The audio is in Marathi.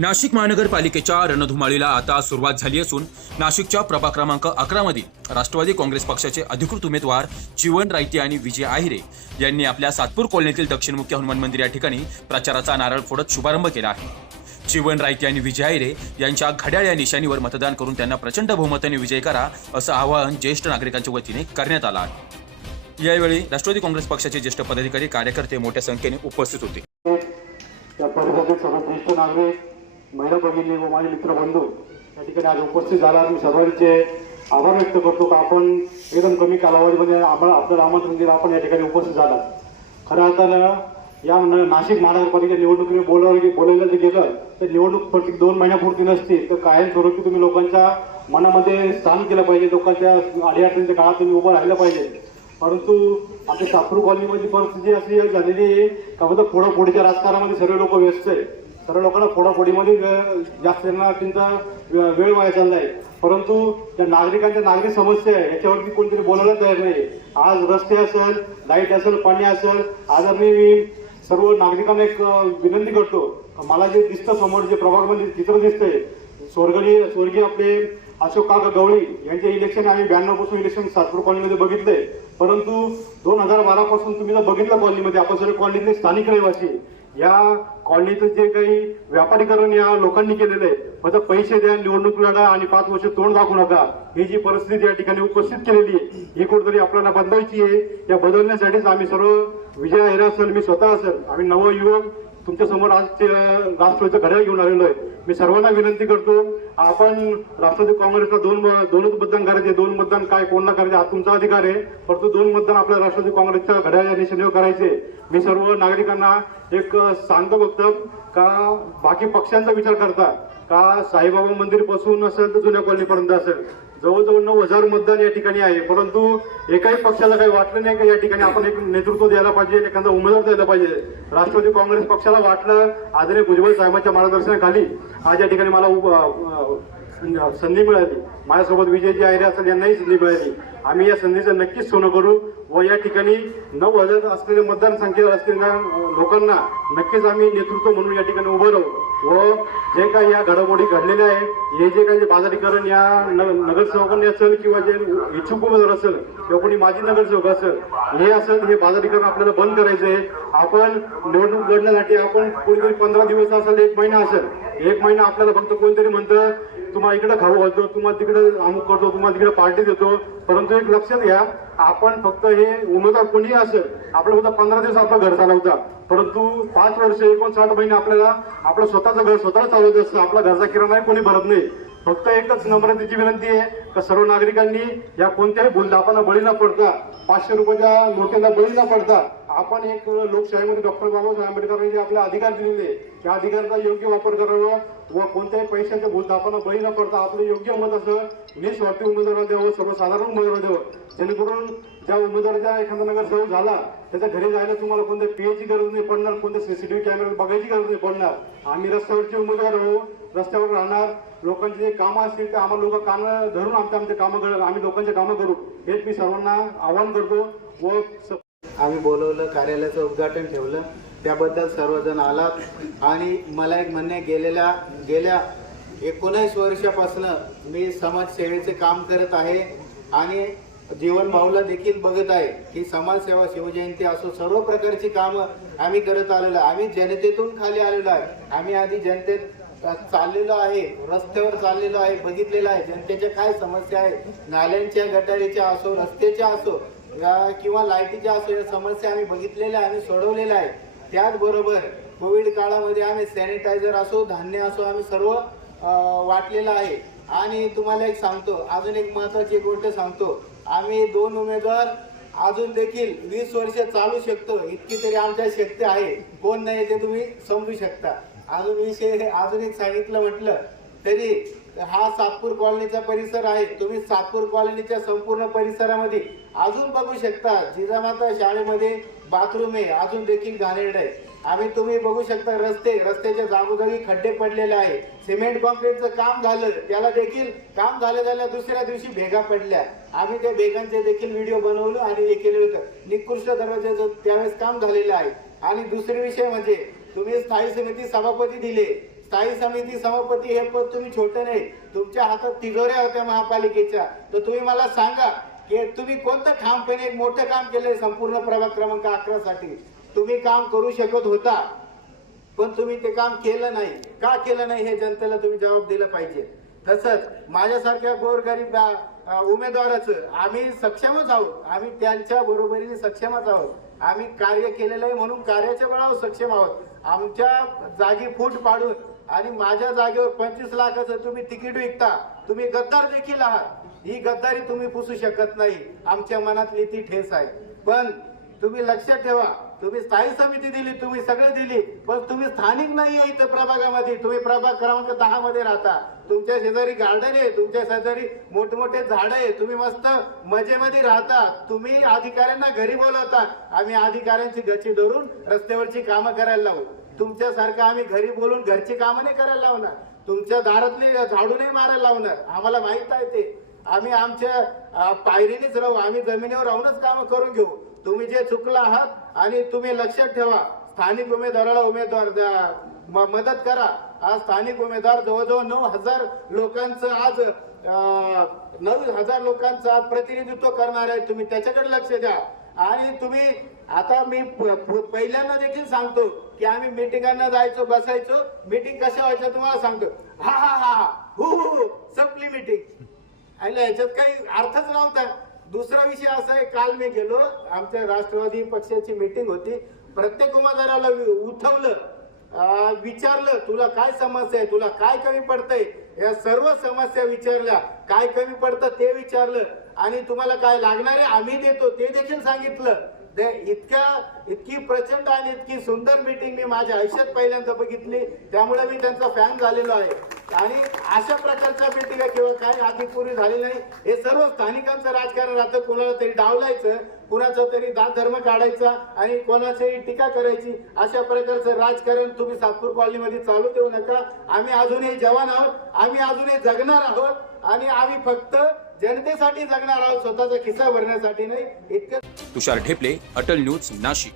नाशिक महानगरपालिकेच्या रणधुमाळीला आता सुरुवात झाली असून नाशिकच्या प्रभाग क्रमांक 11 मधील राष्ट्रवादी काँग्रेस पक्षाचे अधिकृत उमेदवार जीवन रायते आणि विजय आहिरे यांनी आपल्या सातपूर कॉलनीतील दक्षिणमुखी हनुमान मंदिर या ठिकाणी प्रचाराचा नारळ फोडत शुभारंभ केला आहे। जीवन रायते आणि विजय आहिरे यांच्या घड्याळ या निशाणीवर मतदान करून त्यांना प्रचंड बहुमताने विजय करा असं आवाहन ज्येष्ठ नागरिकांच्या वतीने करण्यात आलं आहे। यावेळी राष्ट्रवादी काँग्रेस पक्षाचे ज्येष्ठ पदाधिकारी कार्यकर्ते मोठ्या संख्येने उपस्थित होते। महिला भगिनी व माझे मित्र बंधू या ठिकाणी आज उपस्थित झाला। मी सर्वांचे आभार व्यक्त करतो की आपण एकदम कमी कालावधीमध्ये आपलं आमंत्रण दिलं, आपण या ठिकाणी उपस्थित झाला। खरं अर्थानं या नाशिक महानगरपालिका निवडणुकीने बोलायला जे गेलं तर निवडणूक प्रत्येक 2 महिन्यापुरती नसते, तर कायमस्वरूपी तुम्ही लोकांच्या मनामध्ये स्थान केलं पाहिजे, लोकांच्या अडीअडचणीच्या काळात तुम्ही उभं राहिलं पाहिजे। परंतु आपल्या सातपूर कॉलनीमध्ये परिस्थिती अशी झालेली आहे का फक्त फोडाफोडीच्या राजकारणामध्ये सर्व लोक व्यस्त आहे। सर्व लोकांना फोडाफोडीमध्ये जास्त त्यांचा वेळ वाया चाललाय, परंतु त्या नागरिक समस्या आहे याच्यावरती कोणतरी बोलायला तयार नाही। आज रस्ते असेल, लाईट असेल, पाणी असेल, आज मी सर्व नागरिकांना एक विनंती करतो, मला जे दिसतं समोर जे प्रभागमध्ये चित्र दिसतंय, स्वर्गीय आपले अशोक काका गवळी यांचे इलेक्शन आम्ही 92 पासून इलेक्शन सातपूर कॉलनीमध्ये बघितलंय, परंतु 2012 पासून तुम्ही जर बघितलं कॉलनीमध्ये, आपण सर्व कॉलनीतले स्थानिक रहिवासी या कॉलनीचं जे काही व्यापारीकरण या लोकांनी केलेलं आहे, फक्त पैसे द्या, निवडणूक लढा आणि 5 वर्ष तोंड दाखवू नका, ही जी परिस्थिती या ठिकाणी उपस्थित केलेली आहे ही कुठेतरी आपल्याला बदलायची आहे। या बदलण्यासाठीच आम्ही सर्व विजय आहिरे असेल, मी स्वतः असेल, आम्ही नवयुवक तुमच्या समोर आज राष्ट्रवादीचं घड्याळ घेऊन आलेलो आहे। मी सर्वांना विनंती करतो, आपण राष्ट्रवादी काँग्रेसला दोनच मतदान करायचे, 2 मतदान काय कोणला करायचे हा तुमचा अधिकार आहे, परंतु 2 मतदान आपल्या राष्ट्रवादी काँग्रेसच्या घड्याळ या निशाणीवर करायचे। मी सर्व नागरिकांना एक सांगतो फक्त का बाकी पक्षांचा विचार करता का साईबाबा मंदिर पासून असेल तर जुन्या कॉलनीपर्यंत असेल जवळजवळ 9000 मतदान या ठिकाणी आहे, परंतु एकाही पक्षाला काही वाटलं नाही की या ठिकाणी आपण एक नेतृत्व द्यायला पाहिजे, एखादा उमेदवार द्यायला पाहिजे। राष्ट्रवादी काँग्रेस पक्षाला वाटलं, आदरणीय भुजबळ साहेबांच्या मार्गदर्शनाखाली आज या ठिकाणी मला संधी मिळाली, माझ्यासोबत विजयजी आहिरे असेल यांनाही संधी मिळाली। आम्ही या संधीचं नक्कीच सोनं करू व या ठिकाणी 9000 असलेल्या मतदारसंख्येवर असलेल्या लोकांना नक्कीच आम्ही नेतृत्व म्हणून या ठिकाणी उभं राहू व जे काही या घडामोडी घडलेल्या आहे, हे जे काही बाजारीकरण या नगरसेवकांनी असेल किंवा जे इच्छुक उमेदवार असेल किंवा कोणी माजी नगरसेवक असेल, हे असेल हे बाजारीकरण आपल्याला बंद करायचं आहे। आपण निवडणूक लढण्यासाठी आपण कोणीतरी 15 दिवस असेल, 1 महिना असेल, 1 महिना आपल्याला फक्त कोणतरी म्हणतं तुम्हाला इकडे खाऊ घालतो, तुम्हाला तिकडे अमुक करतो, तुम्हाला तिकडे पार्टी देतो, परंतु एक लक्षात घ्या, आपण फक्त हे उमेदवार कोणीही असेल आपलं फक्त 15 दिवस आपलं घर चालवता, परंतु 5 वर्ष 59 महिने आपल्याला आपलं स्वतःचं घर स्वतःला चालवत असतं, आपला घरचा किराणाही कोणी भरत नाही। फक्त एकच नम्रतेची विनंती आहे का सर्व नागरिकांनी या कोणत्याही भूलथापांना बळी न पडता, 500 रुपयाच्या नोटेला बळी न पडता, आपण एक लोकशाहीमध्ये डॉक्टर बाबासाहेब आंबेडकरांनी जे आपले अधिकार दिलेले त्या अधिकाराचा योग्य वापर करावा व कोणत्याही पैशाच्या भूलथापांना बळी न पडता आपलं योग्य मत असं निस्वार्थी उमेदवाराला द्यावं, सर्वसाधारण उमेदवाराला द्यावं, जेणेकरून ज्या उमेदवाराचा एखादा नगरसेवक झाला त्याच्या घरी जायला तुम्हाला कोणत्या पीएची गरज नाही पडणार, कोणत्या सीसीटीव्ही कॅमेरा बघायची गरज नाही पडणार। आम्ही रस्त्यावरचे उमेदवार आहोत, रस्त्यावर राहणार, लोकांचे जे कामं असतील ते आम्हाला लोक कामं धरून आमचे कामं करू, आम्ही लोकांचे कामं करू, हेच मी सर्वांना आवाहन करतो। व आम्ही बोलवलं, कार्यालयाचं उद्घाटन ठेवलं, त्याबद्दल सर्वजण आलात आणि मला एक म्हणणे गेल्या 19 वर्षापासून मी समाजसेवेचे काम करत आहे आणि जीवन भाऊला देखील बघत आहे की समाजसेवा, शिवजयंती असो सर्व प्रकारची कामं आम्ही करत आलेलो आहे। आम्ही जनतेतून खाली आलेलो आहे, आम्ही आधी जनतेत चाललेलो आहे, रस्त्यावर चाललेलो आहे, बघितलेलं आहे जनतेच्या काय समस्या आहे, नाल्यांच्या गटारीच्या असो, रस्त्याच्या असो किंवा लाईटीच्या असो, या समस्या आम्ही बघितलेल्या आणि सोडवलेल्या आहे। त्याचबरोबर कोविड काळामध्ये आम्ही सॅनिटायझर असो, धान्य असो, आम्ही सर्व वाटलेलं आहे। आणि तुम्हाला एक सांगतो, अजून एक महत्त्वाची गोष्ट सांगतो, आम्ही 2 उमेदवार अजून देखील 20 वर्ष चालू शकतो, इतकी तरी आमच्या शक्ती आहे, कोण नाही ते तुम्ही समजू शकता। अजून एक सांगितलं म्हटलं तरी हा सातपूर कॉलनीचा परिसर आहे, तुम्ही सातपूर कॉलनीच्या संपूर्ण परिसरामध्ये अजून बघू शकता, जिजामाता शाळेमध्ये बाथरूम आहे, अजून देखील घाणेरड आहे। आम्ही तुम्ही बघू शकता रस्त्याच्या जागोजागी खड्डे पडलेले आहे, सिमेंट कॉन्क्रीटचं काम झालं, त्याला देखील काम झाल्या दुसऱ्या दिवशी भेगा पडल्या, आम्ही त्या भेगांचे देखील व्हिडिओ बनवलो आणि हे केले होतं। निकृष्ट दर्जाचं त्यावेळेस काम झालेलं आहे। आणि दुसरे विषय म्हणजे तुम्ही स्थायी समिती सभापती दिले, स्थायी समिती सभापती हे पद तुम्ही छोटे नाही, तुमच्या हातात तिजोऱ्या होत्या महापालिकेच्या. तर तुम्ही मला सांगा की तुम्ही कोणतं ठामपणे एक मोठं काम केलंय संपूर्ण प्रभाग क्रमांक 11 साठी. तुम्ही काम करू शकत होता, पण तुम्ही ते काम केलं नाही. का केलं नाही हे जनतेला तुम्ही जबाब दिला पाहिजे. तसंच माझ्यासारख्या गोरगरीब उमेदवाराचं आम्ही सक्षमच आहोत, आम्ही त्यांच्या बरोबरीने सक्षमच आहोत. आम्ही कार्य केलेलं आहे म्हणून कार्याच्या बळावर सक्षम आहोत. आमच्या जागी फूट पाडून आणि माझ्या जागेवर 25 लाखाचं तुम्ही तिकीट विकता, तुम्ही गद्दार देखील आहात. ही गद्दारी तुम्ही पुसू शकत नाही. आमच्या मनातली ती ठेस आहे. पण तुम्ही लक्षात ठेवा, तुम्ही स्थायी समिती दिली, तुम्ही सगळे दिली, पण तुम्ही स्थानिक नाही आहे इथं प्रभागामध्ये. तुम्ही प्रभाग क्रमांक 10 मध्ये राहता. तुमच्या शेजारी गार्डन आहे, तुमच्या शेजारी मोठमोठे झाड आहे, तुम्ही मस्त मजेमध्ये राहता. तुम्ही अधिकाऱ्यांना घरी बोलवता, आम्ही अधिकाऱ्यांची गच्ची धरून रस्त्यावरची कामं करायला लावू. तुमच्यासारखं आम्ही घरी बोलून घरची कामं नाही करायला लावणार, तुमच्या दारातली झाडू नाही मारायला लावणार. आम्हाला माहित आहे ते. आम्ही आमच्या पायरीनेच राहू, आम्ही जमिनीवर राहूनच कामं करून घेऊ. तुम्ही जे चुकला आहात आणि तुम्ही लक्षात ठेवा, स्थानिक उमेदवाराला उमेदवार द्या, मदत करा. आज स्थानिक उमेदवार जवळजवळ 9,000 लोकांचं आज 9,000 लोकांचं आज प्रतिनिधित्व करणार आहे. तुम्ही त्याच्याकडे लक्ष द्या. आणि तुम्ही आता मी पहिल्यांदा देखील सांगतो की आम्ही मिटिंगांना जायचो, बसायचो. मिटिंग कशा व्हायच्या तुम्हाला सांगतो. हा हा हा हो संपली मिटिंग. आणि याच्यात काही अर्थच नव्हता. दुसरा विषय असा आहे, काल मी गेलो, आमच्या राष्ट्रवादी पक्षाची मीटिंग होती. प्रत्येक उमेदवाराला उठवलं, विचारलं तुला काय समस्या आहे, तुला काय कमी पडतंय, या सर्व समस्या विचारल्या. काय कमी पडतं ते विचारलं आणि तुम्हाला काय लागणार आहे आम्ही देतो ते देखील सांगितलं. इतकी प्रचंड आणि इतकी सुंदर मीटिंग मी माझ्या आयुष्यात पहिल्यांदा बघितली. त्यामुळे मी त्यांचा फॅन झालेलो आहे. आणि अशा प्रकारच्या मीटिंग किंवा काही आधीपूर्वी झालेलं नाही. हे सर्व स्थानिकांचं राजकारण राहतं. कोणाला तरी डावलायचं, कुणाचा तरी दात धर्म काढायचा आणि कोणाची टीका करायची. अशा प्रकारचं राजकारण तुम्ही सातपूर कॉलनीमध्ये चालू देऊ नका. आम्ही अजूनही जवान आहोत, आम्ही अजूनही जगणार आहोत आणि आम्ही फक्त जनतेसाठी जगणार आहोत, स्वतःचा खिस्सा भरण्यासाठी नाही. इतकं. तुषार ढेपले, अटल न्यूज, नाशिक.